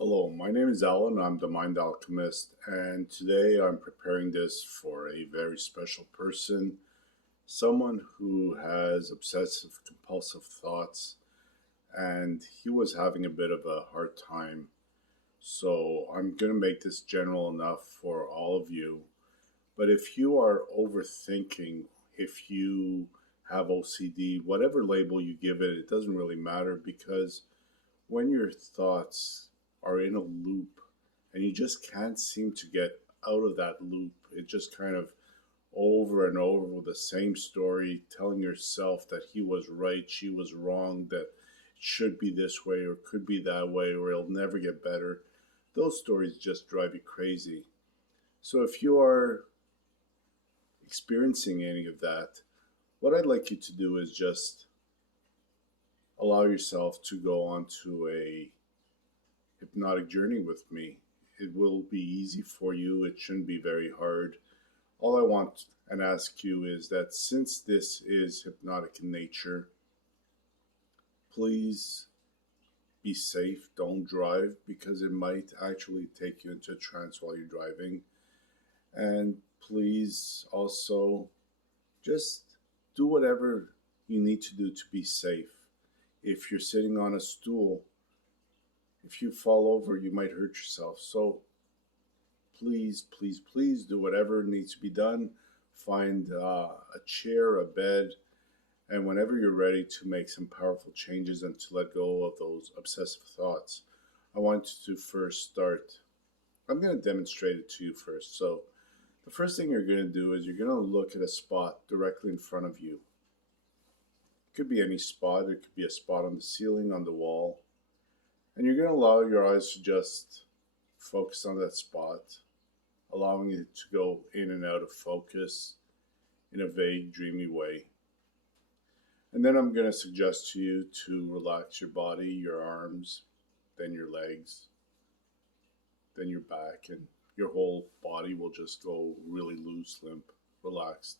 Hello, my name is Alan. I'm the Mind Alchemist, and today I'm preparing this for a very special person, someone who has obsessive compulsive thoughts, and he was having a bit of a hard time. So I'm going to make this general enough for all of you. But if you are overthinking, if you have OCD, whatever label you give it, it doesn't really matter because when your thoughts are in a loop and you just can't seem to get out of that loop, it just kind of over and over with the same story, telling yourself that he was right, she was wrong, that it should be this way or could be that way or it'll never get better. Those stories just drive you crazy. So if you are experiencing any of that, what I'd like you to do is just allow yourself to go onto a hypnotic journey with me. It will be easy for you. It shouldn't be very hard. All I want and ask you is that since this is hypnotic in nature, please be safe. Don't drive because it might actually take you into a trance while you're driving. And please also just do whatever you need to do to be safe. If you're sitting on a stool, if you fall over, you might hurt yourself. So please, please, please do whatever needs to be done. Find a chair, a bed, and whenever you're ready to make some powerful changes and to let go of those obsessive thoughts, I want you to first start. I'm going to demonstrate it to you first. So, the first thing you're going to do is you're going to look at a spot directly in front of you. It could be any spot, it could be a spot on the ceiling, on the wall, and you're going to allow your eyes to just focus on that spot, allowing it to go in and out of focus in a vague, dreamy way. And then I'm going to suggest to you to relax your body, your arms, then your legs, then your back, and your whole body will just go really loose, limp, relaxed.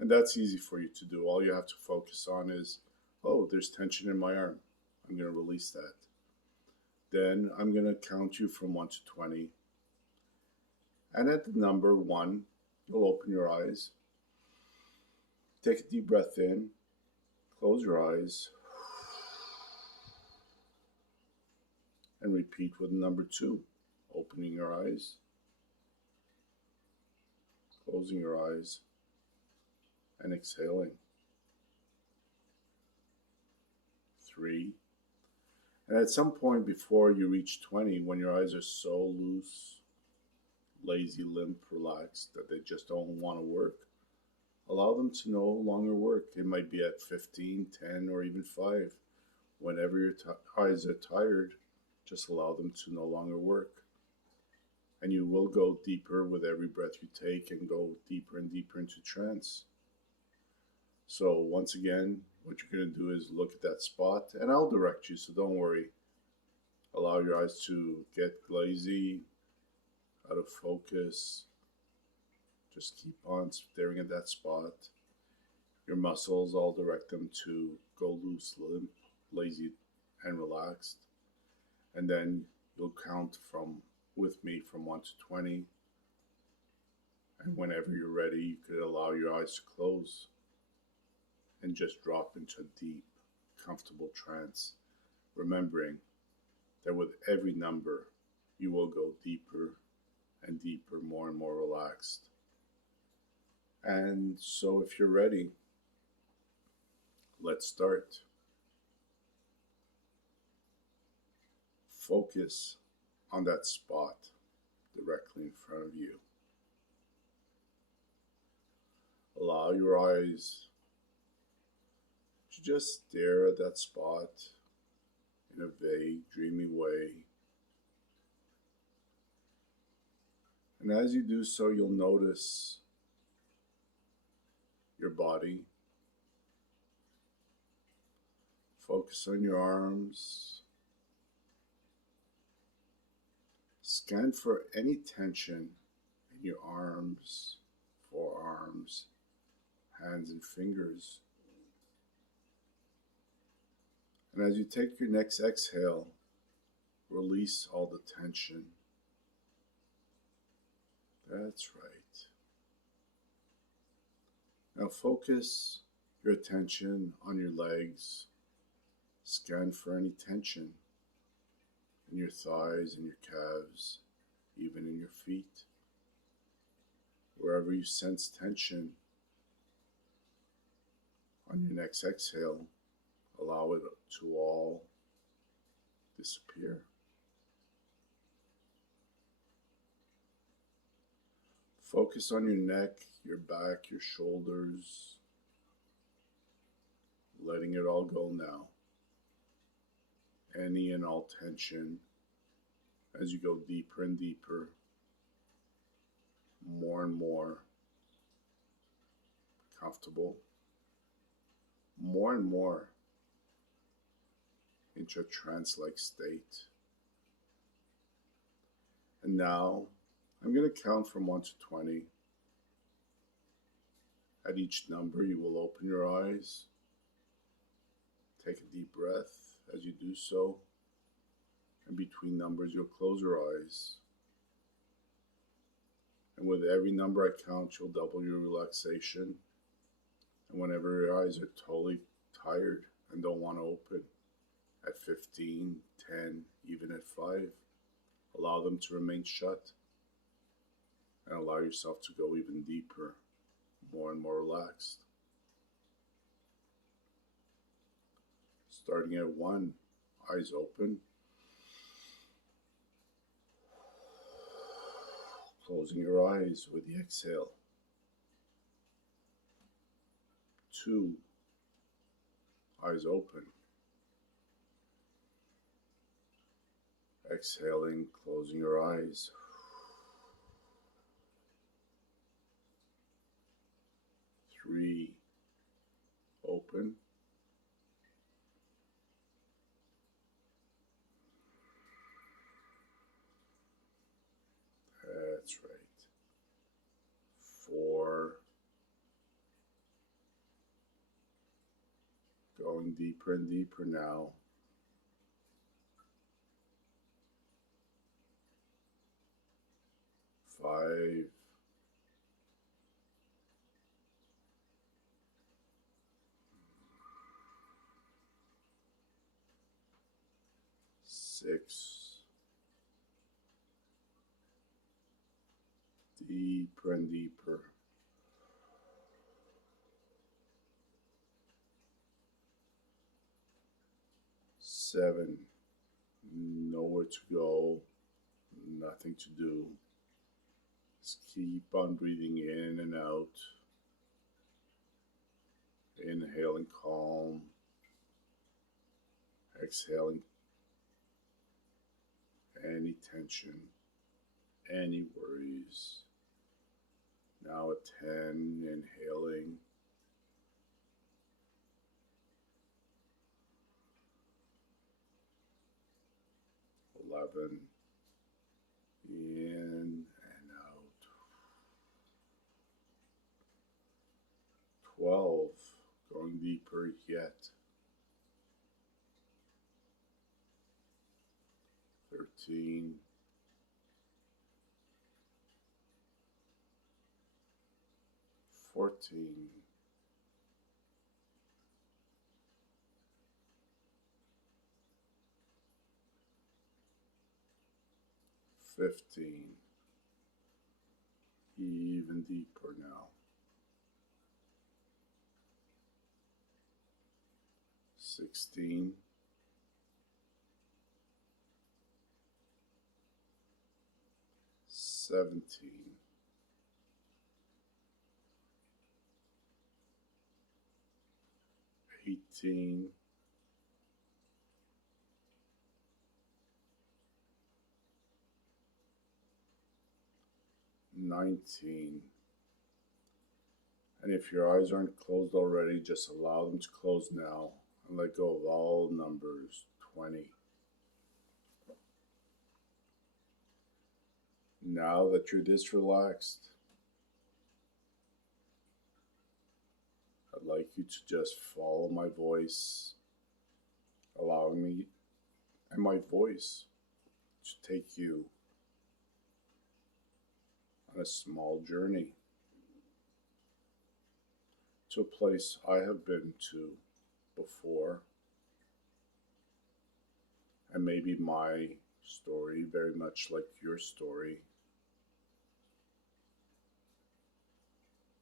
And that's easy for you to do. All you have to focus on is, oh, there's tension in my arm. I'm going to release that. Then I'm going to count you from 1 to 20. And at the number 1, you'll open your eyes. Take a deep breath in. Close your eyes. And repeat with number 2. Opening your eyes. Closing your eyes. And exhaling. 3. And at some point before you reach 20, when your eyes are so loose, lazy, limp, relaxed, that they just don't want to work, allow them to no longer work. It might be at 15, 10, or even 5. Whenever your eyes are tired, just allow them to no longer work. And you will go deeper with every breath you take and go deeper and deeper into trance. So once again, what you're going to do is look at that spot, and I'll direct you, so don't worry. Allow your eyes to get lazy, out of focus. Just keep on staring at that spot. Your muscles, I'll direct them to go loose, limp, lazy, and relaxed. And then you'll count with me from 1 to 20. And whenever you're ready, you could allow your eyes to close and just drop into a deep, comfortable trance, remembering that with every number, you will go deeper and deeper, more and more relaxed. And so if you're ready, let's start. Focus on that spot directly in front of you. Allow your eyes to just stare at that spot in a vague, dreamy way. And as you do so, you'll notice your body. Focus on your arms. Scan for any tension in your arms, forearms, hands, and fingers. And as you take your next exhale, Release all the tension. That's right. Now focus your attention on your legs. Scan for any tension in your thighs and your calves, even in your feet. Wherever you sense tension, on your next exhale, allow it to all disappear. Focus on your neck, your back, your shoulders, letting it all go now. Any and all tension as you go deeper and deeper, more and more comfortable, more and more into a trance-like state. And now I'm going to count from 1 to 20. At each number, you will open your eyes. Take a deep breath as you do so. And between numbers, you'll close your eyes. And with every number I count, you'll double your relaxation. And whenever your eyes are totally tired and don't want to open, at 15, 10, even at 5, allow them to remain shut. And allow yourself to go even deeper, more and more relaxed. Starting at 1, eyes open. Closing your eyes with the exhale. 2, eyes open. Exhaling, closing your eyes. 3, open. That's right. 4, going deeper and deeper now. 5, 6, deeper and deeper. 7, nowhere to go, nothing to do. Just keep on breathing in and out. Inhaling calm. Exhaling any tension, any worries. Now at 10, inhaling. 11, in and out. 12, going deeper yet. 13, 14, 15, even deeper now. 16, 17, 18, 19, and if your eyes aren't closed already, just allow them to close now and let go of all numbers. 20. Now that you're this relaxed, I'd like you to just follow my voice, allowing me and my voice to take you on a small journey to a place I have been to before, and maybe my story, very much like your story,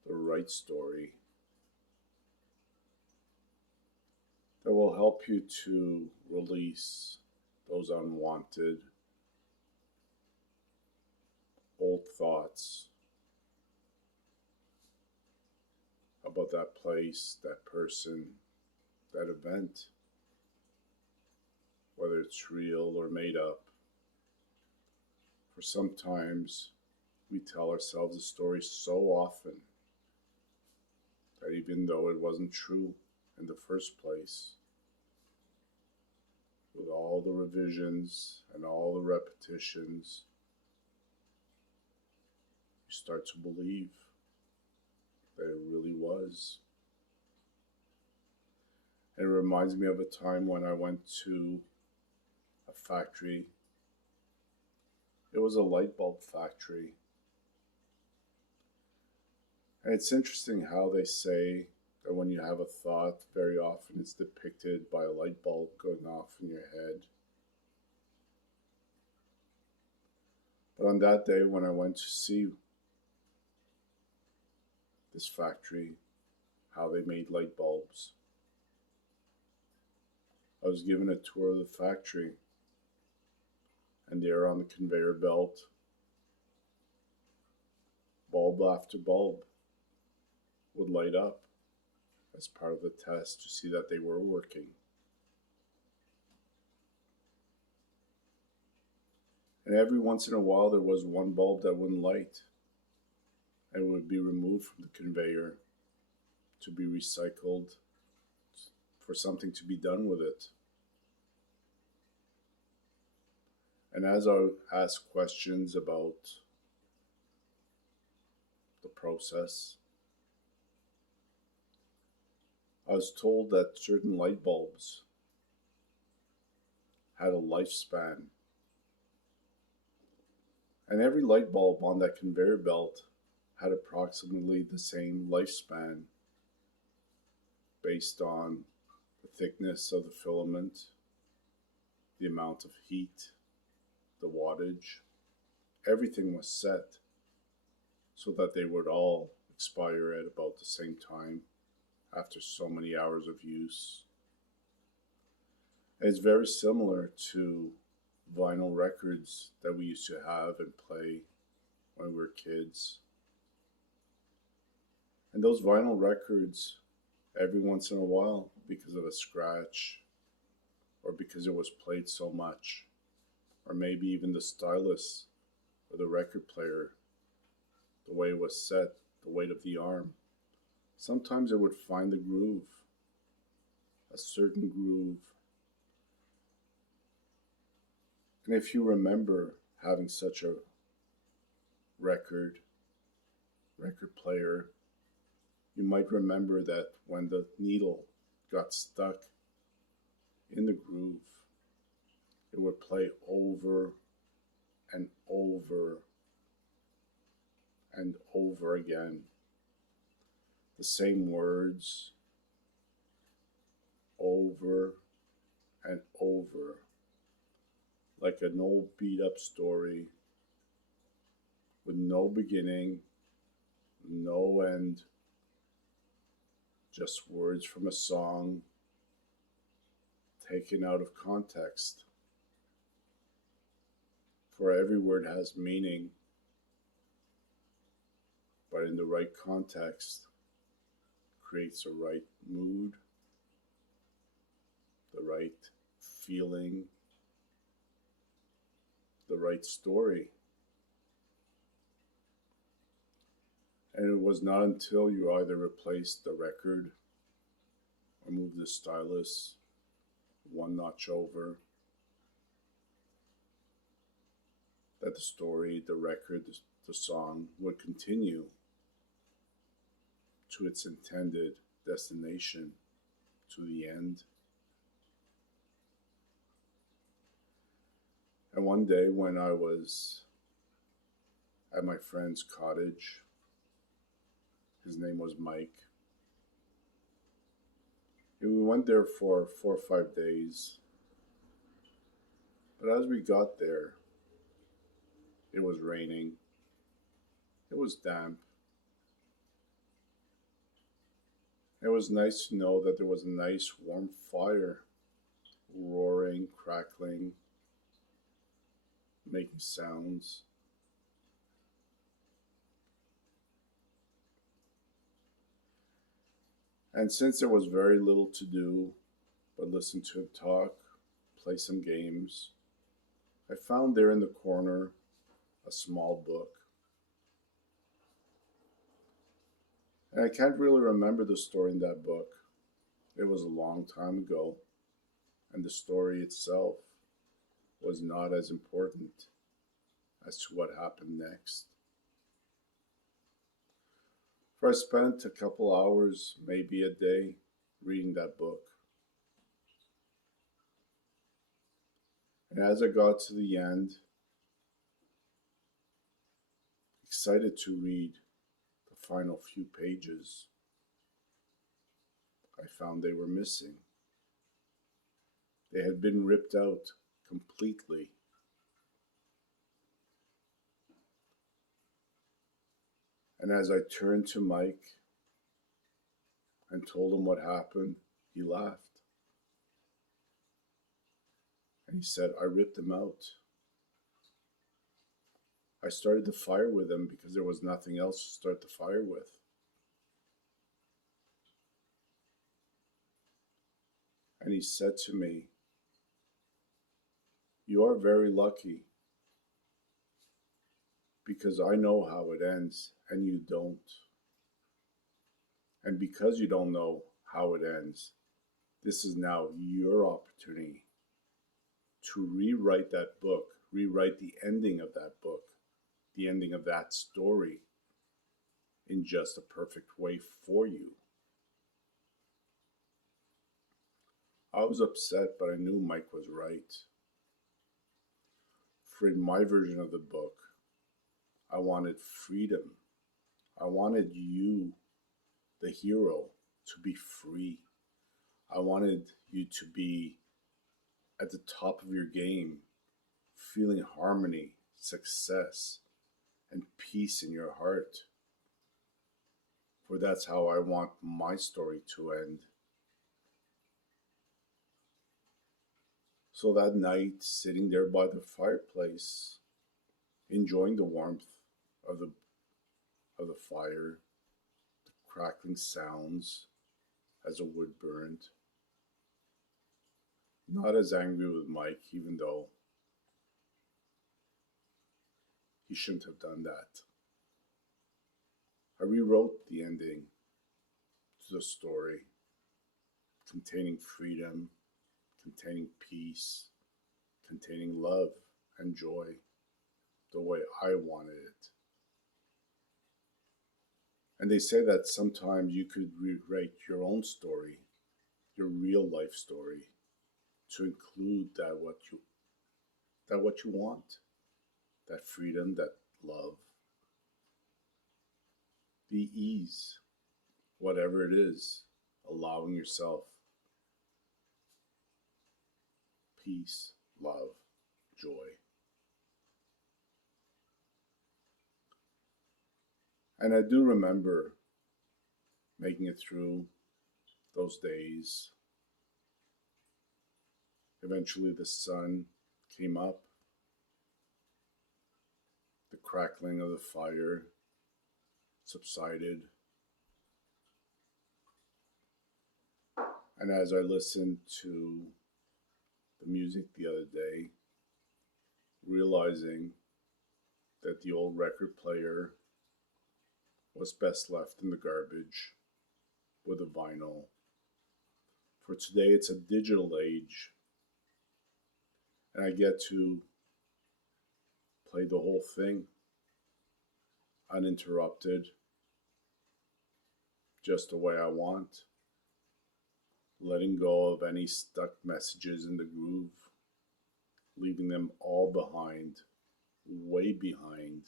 the right story that will help you to release those unwanted old thoughts about that place, that person, that event, whether it's real or made up. For sometimes we tell ourselves a story so often that even though it wasn't true in the first place, with all the revisions and all the repetitions, you start to believe that it really was. And it reminds me of a time when I went to a factory. It was a light bulb factory. And it's interesting how they say that when you have a thought, very often it's depicted by a light bulb going off in your head. But on that day when I went to see this factory, how they made light bulbs, I was given a tour of the factory, and there on the conveyor belt, bulb after bulb would light up as part of the test to see that they were working. And every once in a while there was one bulb that wouldn't light, and it would be removed from the conveyor to be recycled for something to be done with it. And as I asked questions about the process, I was told that certain light bulbs had a lifespan. And every light bulb on that conveyor belt had approximately the same lifespan based on the thickness of the filament, the amount of heat, the wattage. Everything was set so that they would all expire at about the same time after so many hours of use. And it's very similar to vinyl records that we used to have and play when we were kids. And those vinyl records, every once in a while, because of a scratch, or because it was played so much, or maybe even the stylus or the record player, the way it was set, the weight of the arm, sometimes it would find the groove, a certain groove. And if you remember having such a record player, you might remember that when the needle got stuck in the groove, it would play over and over and over again. The same words over and over, like an old beat up story with no beginning, no end, just words from a song taken out of context. For every word has meaning, but in the right context, creates the right mood, the right feeling, the right story. And it was not until you either replaced the record or moved the stylus one notch over that the story, the record, the song would continue to its intended destination, to the end. And one day when I was at my friend's cottage, his name was Mike, and we went there for 4 or 5 days. But as we got there, it was raining, it was damp. It was nice to know that there was a nice warm fire, roaring, crackling, making sounds. And since there was very little to do but listen to him talk, play some games, I found there in the corner a small book. And I can't really remember the story in that book. It was a long time ago, and the story itself was not as important as to what happened next. For I spent a couple hours, maybe a day, reading that book. And as I got to the end, excited to read the final few pages, I found they were missing. They had been ripped out completely. And as I turned to Mike and told him what happened, he laughed. And he said, I ripped them out. I started the fire with them because there was nothing else to start the fire with. And he said to me, you are very lucky because I know how it ends and you don't. And because you don't know how it ends, this is now your opportunity to rewrite that book, rewrite the ending of that book, the ending of that story in just a perfect way for you. I was upset, but I knew Mike was right. For in my version of the book, I wanted freedom. I wanted you, the hero, to be free. I wanted you to be at the top of your game, feeling harmony, success, and peace in your heart. For that's how I want my story to end. So that night, sitting there by the fireplace, enjoying the warmth of the fire, the crackling sounds as the wood burned, not as angry with Mike, even though he shouldn't have done that. I rewrote the ending to the story, containing freedom, containing peace, containing love and joy, the way I wanted it. And they say that sometimes you could rewrite your own story, your real life story, to include what you want, that freedom, that love, the ease, whatever it is, allowing yourself peace, love, joy. And I do remember making it through those days. Eventually the sun came up, the crackling of the fire subsided. And as I listened to the music the other day, realizing that the old record player was best left in the garbage with a vinyl. For today, it's a digital age, and I get to play the whole thing uninterrupted, just the way I want, letting go of any stuck messages in the groove, leaving them all behind, way behind,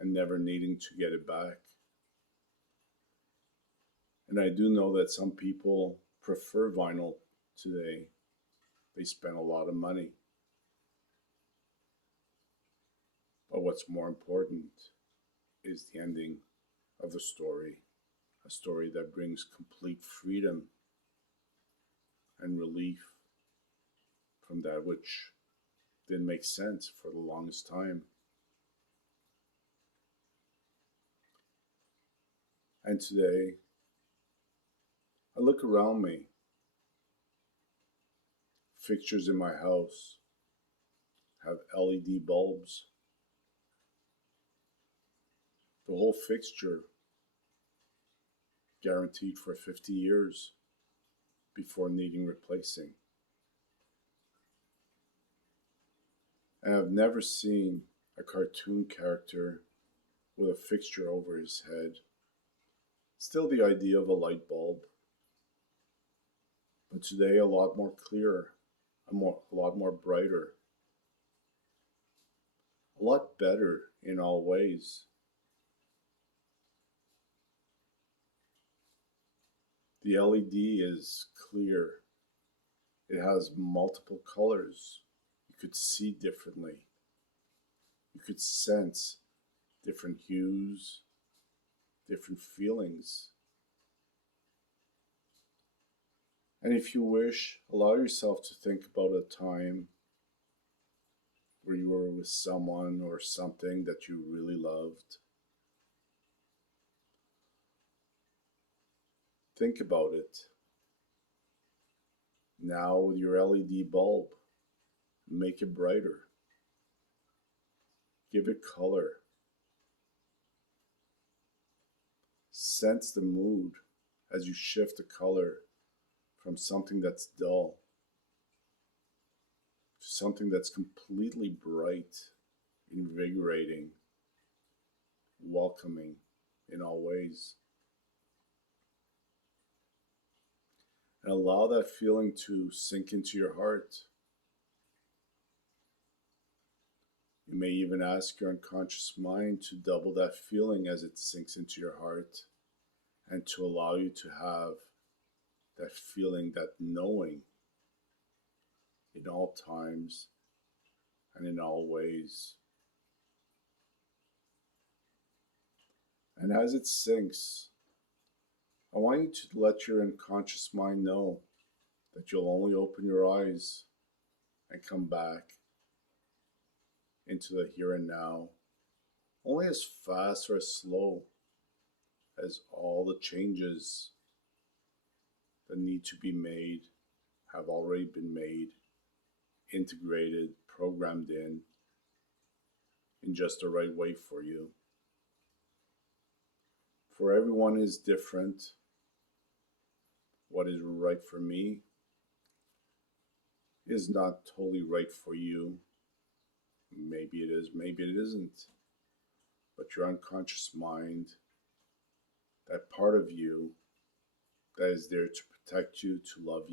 and never needing to get it back. And I do know that some people prefer vinyl today. They spend a lot of money. But what's more important is the ending of the story, a story that brings complete freedom and relief from that which didn't make sense for the longest time. And today, I look around me. Fixtures in my house have LED bulbs. The whole fixture guaranteed for 50 years before needing replacing. And I've never seen a cartoon character with a fixture over his head. Still the idea of a light bulb, but today a lot more clearer, a lot more brighter, a lot better in all ways. The LED is clear. It has multiple colors. You could see differently. You could sense different hues, different feelings. And if you wish, allow yourself to think about a time where you were with someone or something that you really loved. Think about it. Now with your LED bulb, make it brighter. Give it color. Sense the mood as you shift the color from something that's dull to something that's completely bright, invigorating, welcoming in all ways. And allow that feeling to sink into your heart. You may even ask your unconscious mind to double that feeling as it sinks into your heart and to allow you to have that feeling, that knowing in all times and in all ways. And as it sinks, I want you to let your unconscious mind know that you'll only open your eyes and come back into the here and now only as fast or as slow as all the changes that need to be made have already been made, integrated, programmed in just the right way for you. For everyone is different. What is right for me is not totally right for you. Maybe it is, maybe it isn't. But your unconscious mind, that part of you that is there to protect you, to love you,